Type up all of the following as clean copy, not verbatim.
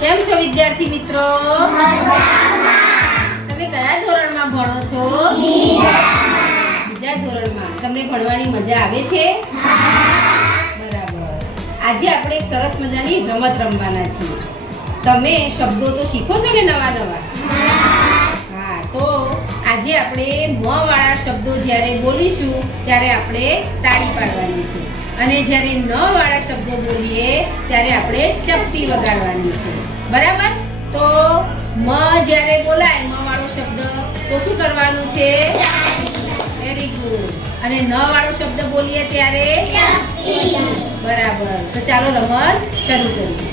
કેમ છો વિદ્યાર્થી મિત્રો? તમે કયા ધોરણમાં ભણો છો? બીજા ધોરણમાં. તમને ભણવાની મજા આવે છે? બરાબર. આજે આપણે એક સરસ મજાની રમત રમવાના છીએ. તમે શબ્દો તો શીખો છો ને નવા નવા? હા, તો આજે આપણે મ વાળા શબ્દો જ્યારે બોલીશું ત્યારે આપણે તાળી પાડવાની છે અને જ્યારે ન વાળા શબ્દો બોલીએ ત્યારે આપણે ચપટી વગાડવાની છે. બરાબર? તો મ જ્યારે બોલાય મ વાળો શબ્દ તો શું કરવાનું છે? Very good. અને ન વાળો શબ્દ બોલીએ ત્યારે ચપટી. બરાબર. તો ચાલો રમત શરૂ કરીએ.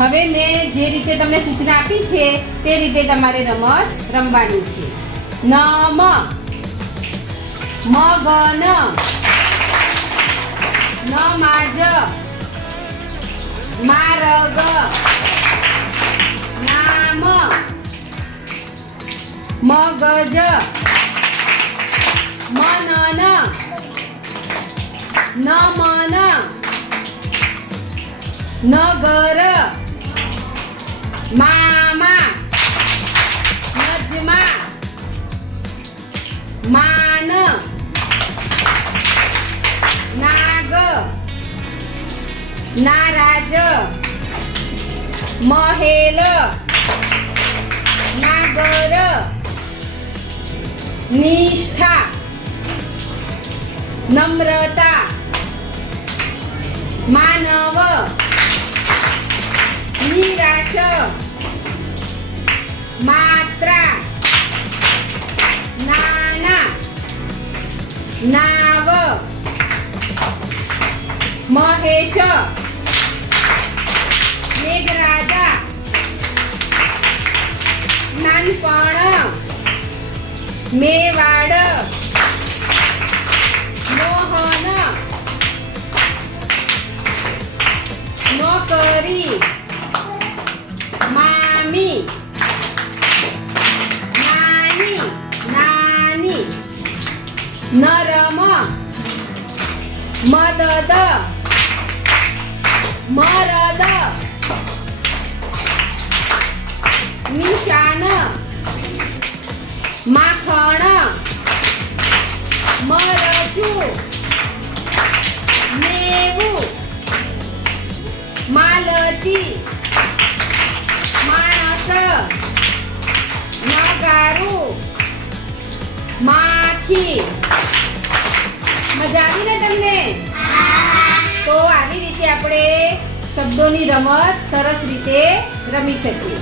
હવે મેં જે રીતે તમને સૂચના આપી છે તે રીતે તમારે રમત રમવાની છે. ન મ મગન ન માજ મારગ નામ મગજ મનન નમન નગર મામા નજમા માન નાગ નારાજ મહેલ નાગર નિષ્ઠા નમ્રતા માનવ નિરાશ માત્રા નાના નાવ મહેશ મેઘરાજા નાનપણ મેવાડ મોહન નોકરી મામી નાની નાની નરમ મદદ મરદ નિશાન માખણ મરચું મેવું માલતી માણસ નગારું માખી. મજા આવી ને તમને? તો આવી રીતે આપણે શબ્દોની રમત સરસ રીતે રમી શકીએ.